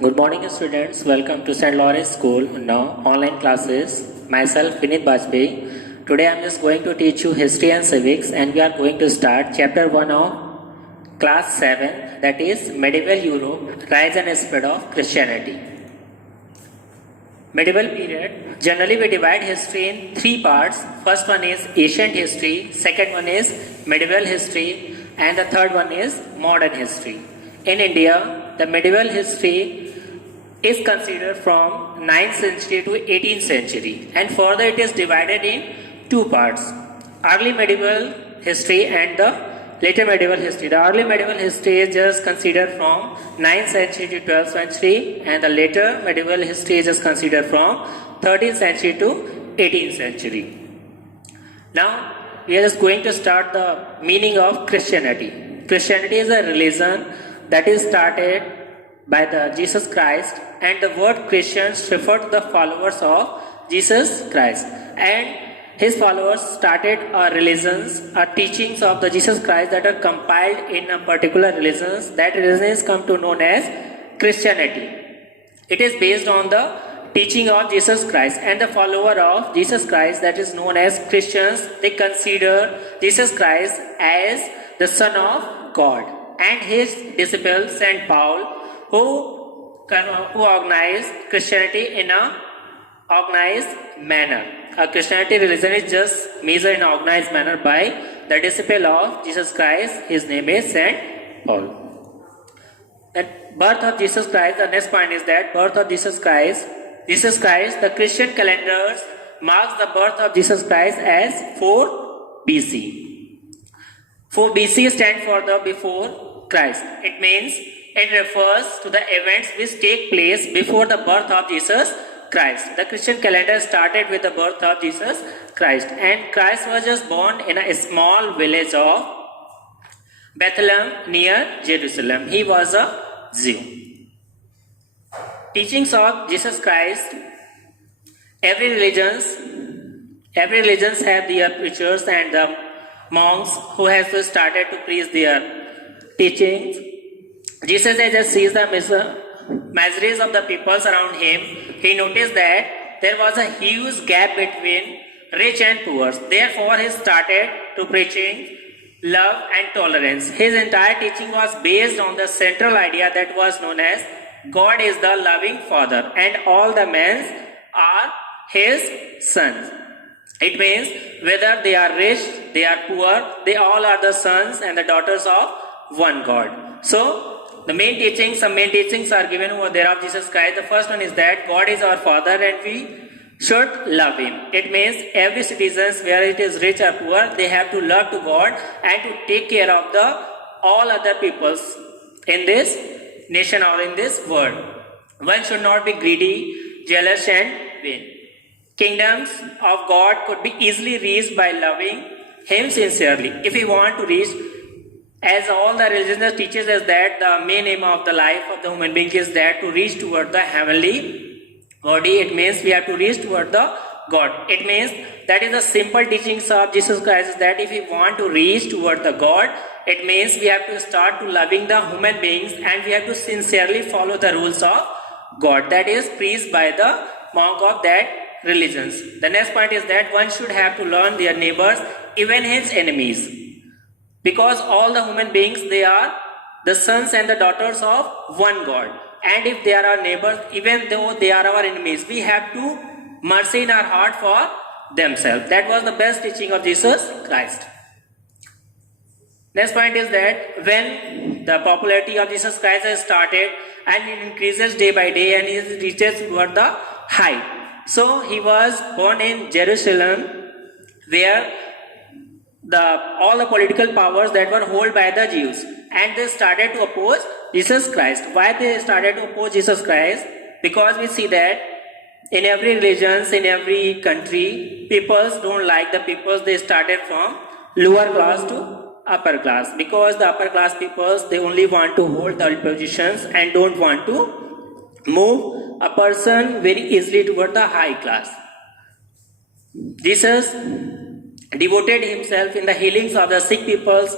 Good morning, students. Welcome to St. Lawrence School. Now, online classes. Myself, Vinit Bajpayee. Today, I am just going to teach you history and civics, and we are going to start chapter 1 of class 7, that is Medieval Europe, Rise and Spread of Christianity. Medieval period. Generally, we divide history in three parts. First one is ancient history, second one is medieval history, and the third one is modern history. In India, the medieval history is considered from 9th century to 18th century, and further it is divided in two parts: early medieval history and the later medieval history. The early medieval history is just considered from 9th century to 12th century, and the later medieval history is just considered from 13th century to 18th century. Now we are just going to start the meaning of Christianity. Christianity is a religion that is started by the Jesus Christ, and the word Christians refer to the followers of Jesus Christ, and his followers started religions, teachings of the Jesus Christ that are compiled in a particular religions. That religion is come to known as Christianity. It is based on the teaching of Jesus Christ, and the follower of Jesus Christ, that is known as Christians, they consider Jesus Christ as the Son of God, and his disciple Saint Paul, who organized Christianity in a organized manner. A Christianity religion is just measured in an organized manner by the disciple of Jesus Christ. His name is Saint Paul. That birth of Jesus Christ, the next point is that birth of Jesus Christ, the Christian calendars marks the birth of Jesus Christ as 4 BC. 4 BC stands for the before Christ. It means it refers to the events which take place before the birth of Jesus Christ. The Christian calendar started with the birth of Jesus Christ, and Christ was just born in a small village of Bethlehem near Jerusalem. He was a Jew. Teachings of Jesus Christ. Every religions have their preachers and the monks who has started to preach their teachings. Jesus just sees the miseries of the peoples around him. He noticed that there was a huge gap between rich and poor. Therefore, he started to preaching love and tolerance. His entire teaching was based on the central idea that was known as God is the loving Father, and all the men are his sons. It means whether they are rich, they are poor, they all are the sons and the daughters of one God. So, some main teachings are given over there of Jesus Christ. The first one is that God is our Father and we should love Him. It means every citizen, whether it is rich or poor, they have to love to God and to take care of the all other peoples in this nation or in this world. One should not be greedy, jealous and vain. Kingdoms of God could be easily reached by loving Him sincerely. If we want to reach, as all the religions teaches us that the main aim of the life of the human being is that to reach toward the heavenly body. It means we have to reach toward the God. It means that is the simple teachings of Jesus Christ, is that if we want to reach toward the God, it means we have to start to loving the human beings, and we have to sincerely follow the rules of God that is preached by the monk of that religions. The next point is that one should have to learn their neighbors, even his enemies. Because all the human beings, they are the sons and the daughters of one God. And if they are our neighbors, even though they are our enemies, we have to mercy in our heart for themselves. That was the best teaching of Jesus Christ. Next point is that when the popularity of Jesus Christ has started and it increases day by day and it reaches toward the height. So he was born in Jerusalem, where all the political powers that were held by the Jews, and they started to oppose Jesus Christ. Why they started to oppose Jesus Christ? Because we see that in every religion, in every country, peoples don't like the peoples. They started from lower class to upper class, because the upper class peoples, they only want to hold the positions and don't want to move a person very easily toward the high class. Jesus devoted himself in the healings of the sick peoples.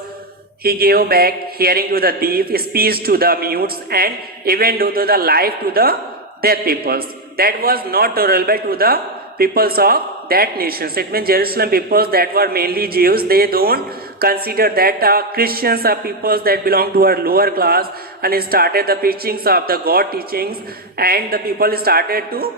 He gave back hearing to the deaf, speech to the mutes, and even to the life to the dead peoples. That was not tolerable to the peoples of that nations. It means Jerusalem peoples that were mainly Jews, they don't consider that Christians are peoples that belong to a lower class, and he started the preachings of the God teachings, and the people started to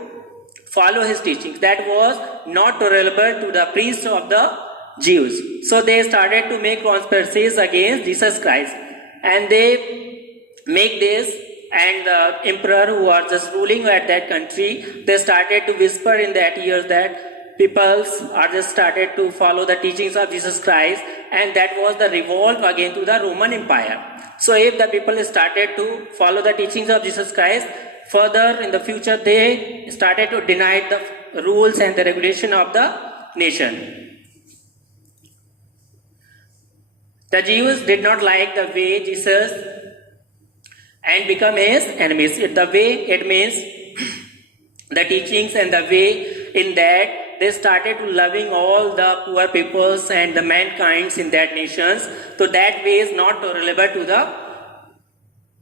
follow his teachings. That was not tolerable to the priests of the Jews. So they started to make conspiracies against Jesus Christ, and they make this, and the emperor who was just ruling at that country, they started to whisper in that years that peoples are just started to follow the teachings of Jesus Christ, and that was the revolt against to the Roman Empire. So if the people started to follow the teachings of Jesus Christ, further in the future they started to deny the rules and the regulation of the nation. The Jews did not like the way Jesus and become his enemies. The way, it means the teachings and the way in that they started to loving all the poor peoples and the mankind's in that nations. So that way is not tolerable to the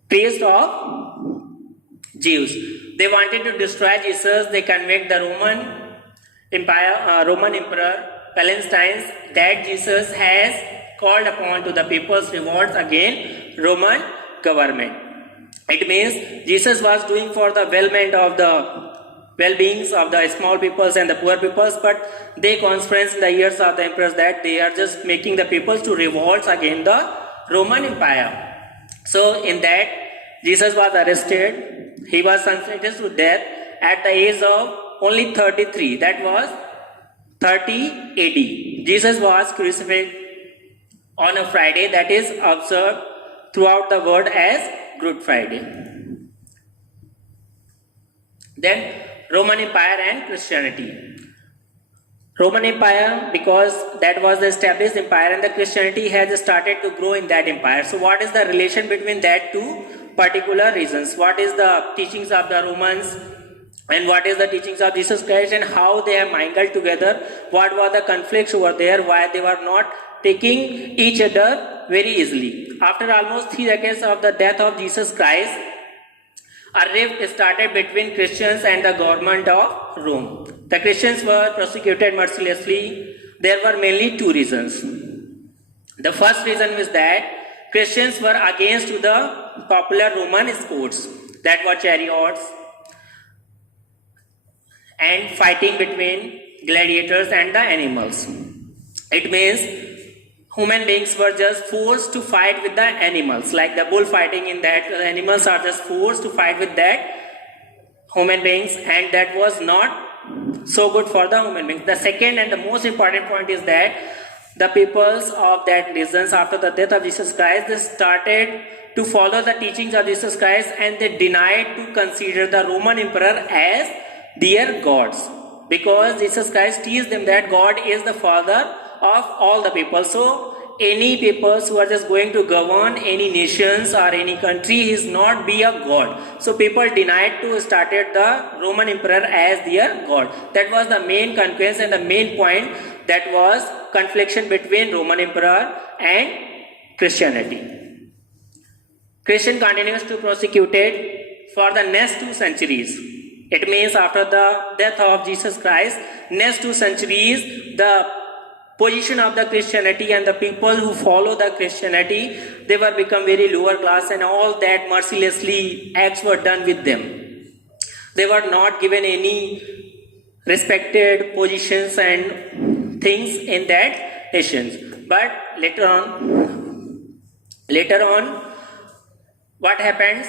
priest of Jews. They wanted to destroy Jesus. They convict the Roman Empire, Roman Emperor Palestine that Jesus has called upon to the people's revolts against Roman government. It means Jesus was doing for the well-beings of the small peoples and the poor peoples, but they conspired in the years of the emperors that they are just making the peoples to revolt against the Roman Empire. So in that, Jesus was arrested. He was sentenced to death at the age of only 33. That was 30 AD. Jesus was crucified on a Friday that is observed throughout the world as Good Friday. Then Roman Empire and Christianity. Roman Empire, because that was the established empire, and the Christianity has started to grow in that empire. So what is the relation between that two particular reasons? What is the teachings of the Romans and what is the teachings of Jesus Christ, and how they have mingled together? What were the conflicts over there? Why they were not taking each other very easily? After almost 3 decades of the death of Jesus Christ, a rift started between Christians and the government of Rome. The Christians were persecuted mercilessly. There were mainly 2 reasons. The first reason was that Christians were against to the popular Roman sports, that were chariots and fighting between gladiators and the animals. It means human beings were just forced to fight with the animals, like the bullfighting, in that the animals are just forced to fight with that human beings, and that was not so good for the human beings. The second and the most important point is that the peoples of that regions after the death of Jesus Christ, they started to follow the teachings of Jesus Christ, and they denied to consider the Roman emperor as their gods, because Jesus Christ teaches them that God is the father of all the people. So any peoples who are just going to govern any nations or any country is not be a god. So people denied to started the Roman emperor as their god. That was the main consequence and the main point, that was confliction between Roman emperor and Christianity. Christian continues to persecute it for the next 2 centuries. It means after the death of Jesus Christ, next 2 centuries, the position of the Christianity and the people who follow the Christianity, they were become very lower class, and all that mercilessly acts were done with them. They were not given any respected positions and things in that nations. But later on, what happens?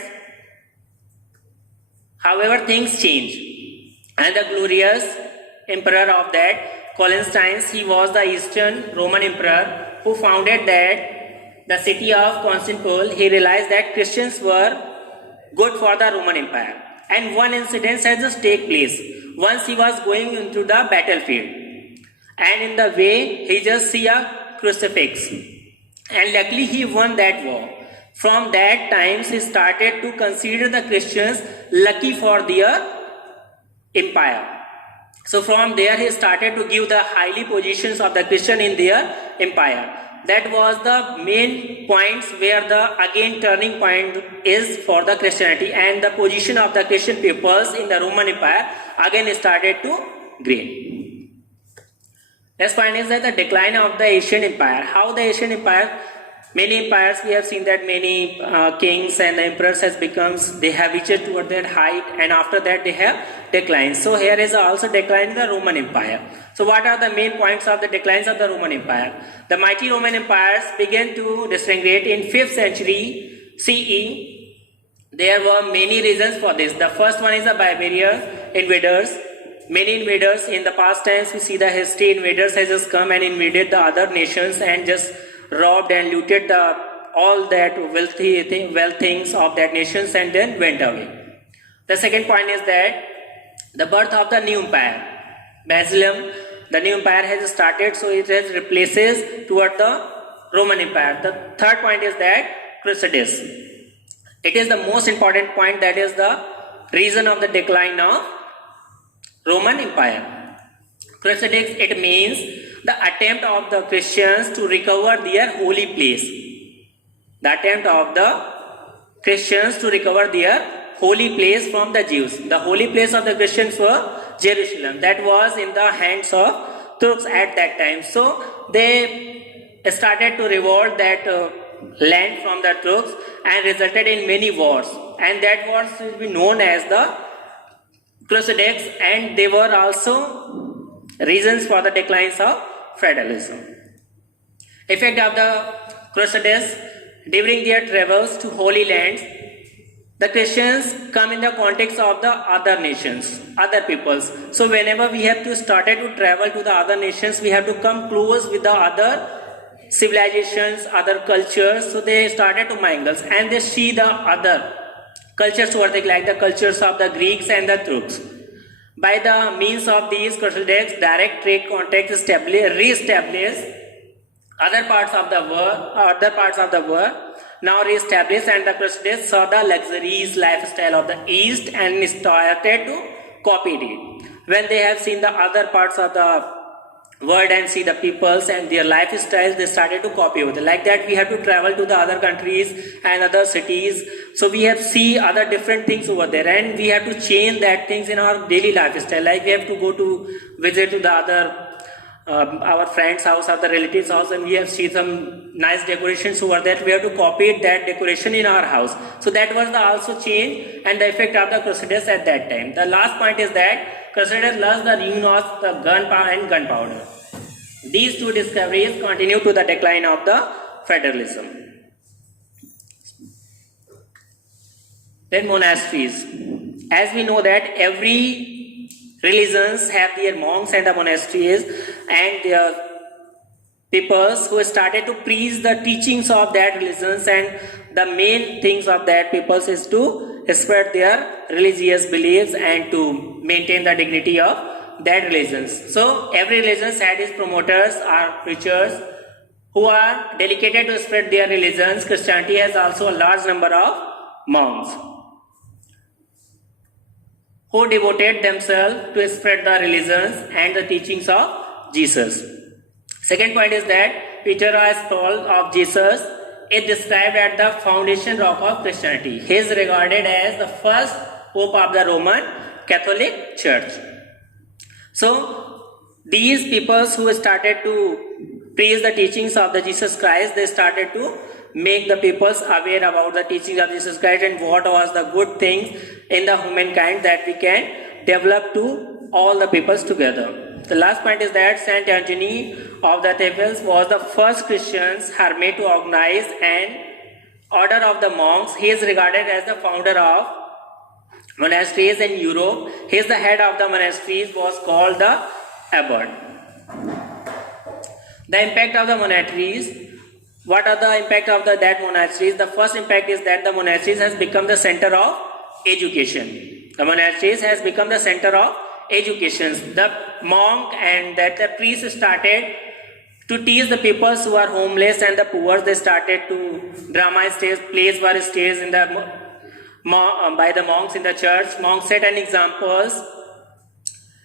However, things change, and the glorious emperor of that, Constantine, he was the Eastern Roman emperor who founded that the city of Constantinople. He realized that Christians were good for the Roman Empire, and one incident had just take place. Once he was going into the battlefield, and in the way he just see a crucifix, and luckily he won that war. From that time he started to consider the Christians lucky for their empire. So from there he started to give the highly positions of the Christian in their empire. that was the main points where the again turning point is for the Christianity, and the position of the Christian peoples in the Roman Empire again started to gain. Next point is that the decline of the Asian Empire. How the Asian Empire, many empires we have seen that many kings and the emperors has becomes, they have reached toward that height, and after that they have declined. So here is also decline in the Roman Empire. So what are the main points of the declines of the Roman Empire? The mighty Roman empires began to disintegrate in 5th century CE. There were many reasons for this. The first one is the barbarian invaders. Many invaders in the past times, we see the history, invaders has just come and invaded the other nations and just robbed and looted all that wealth things of that nations and then went away. The second point is that the birth of the new empire. Byzantium, the new empire has started, so it has replaces toward the Roman Empire. The third point is that Crusades. It is the most important point, that is the reason of the decline of Roman Empire. Crusades, it means the attempt of the Christians to recover their holy place. The attempt of the Christians to recover their holy place from the Jews. The holy place of the Christians were Jerusalem. That was in the hands of Turks at that time. So they started to revolt that land from the Turks and resulted in many wars. And that wars will be known as the Crusades, and they were also reasons for the declines of feudalism. Effect of the Crusades: during their travels to Holy Lands, the Christians come in the context of the other nations, other peoples. So whenever we have to started to travel to the other nations, we have to come close with the other civilizations, other cultures. So they started to mingle and they see the other cultures were like the cultures of the Greeks and the Turks. By the means of these Crusades, direct trade contacts re-established other parts of the world now re-established, and the Crusades saw the luxurious lifestyle of the East and started to copy it. When they have seen the other parts of the world and see the peoples and their lifestyles, they started to copy with it. Like that, we have to travel to the other countries and other cities. So we have see other different things over there, and we have to change that things in our daily lifestyle. Like we have to go to visit to the other our friend's house or the relative's house, and we have seen some nice decorations over there. We have to copy that decoration in our house. So that was the also change and the effect of the Crusades at that time. The last point is that Crusades lost the reunion of the gunpowder and gunpowder. These two discoveries continue to the decline of the feudalism. Then monasteries. As we know that every religions have their monks and the monasteries and their peoples who started to preach the teachings of that religions, and the main things of that peoples is to spread their religious beliefs and to maintain the dignity of that religions. So every religion had its promoters or preachers who are dedicated to spread their religions. Christianity has also a large number of monks who devoted themselves to spread the religions and the teachings of Jesus. Second point is that Peter as Paul of Jesus is described as the foundation rock of Christianity. He is regarded as the first pope of the Roman Catholic Church. So these people who started to preach the teachings of the Jesus Christ, they started to make the peoples aware about the teachings of Jesus Christ and what was the good things in the humankind that we can develop to all the peoples together. The last point is that Saint Anthony of the Thebes was the first Christian hermit to organize an order of the monks. He is regarded as the founder of monasteries in Europe. He is the head of the monasteries, was called the abbot. The impact of the monasteries. What are the impact of that monasteries? The first impact is that the monasteries has become the center of education. The monasteries has become the center of education. The monk and that the priest started to teach the people who are homeless and the poor. They started to drama stage, plays were staged in the by the monks in the church. Monks set an examples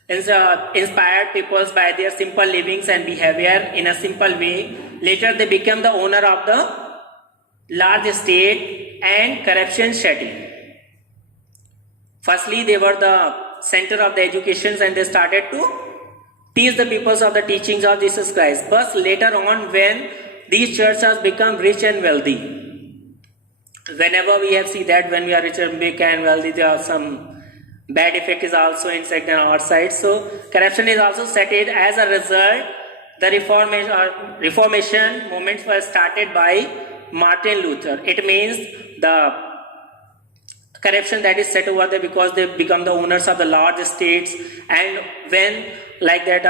inspired peoples by their simple livings and behavior in a simple way. Later they became the owner of the large estate and corruption settled. Firstly, they were the center of the education and they started to teach the peoples of the teachings of Jesus Christ. But later on, when these churches become rich and wealthy, whenever we have seen that when we are rich and big and wealthy, there are some bad effect is also inside on our side. So corruption is also settled. As a result, the Reformation movements were started by Martin Luther. It means the corruption that is set over there because they become the owners of the large estates, and when like that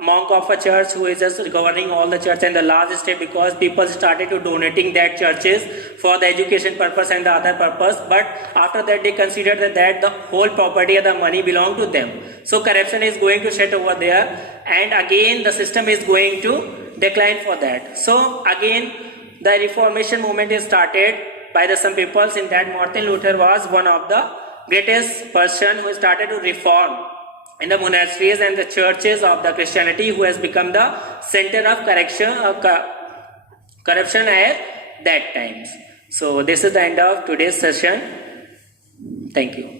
monk of a church who is just governing all the church and the large estate, because people started to donating that churches for the education purpose and the other purpose, but after that they considered that the whole property or the money belong to them. So corruption is going to set over there, and again the system is going to decline for that. So again the Reformation movement is started by the some peoples. In that, Martin Luther was one of the greatest person who started to reform in the monasteries and the churches of the Christianity, who has become the center of corruption at that time. So this is the end of today's session. Thank you.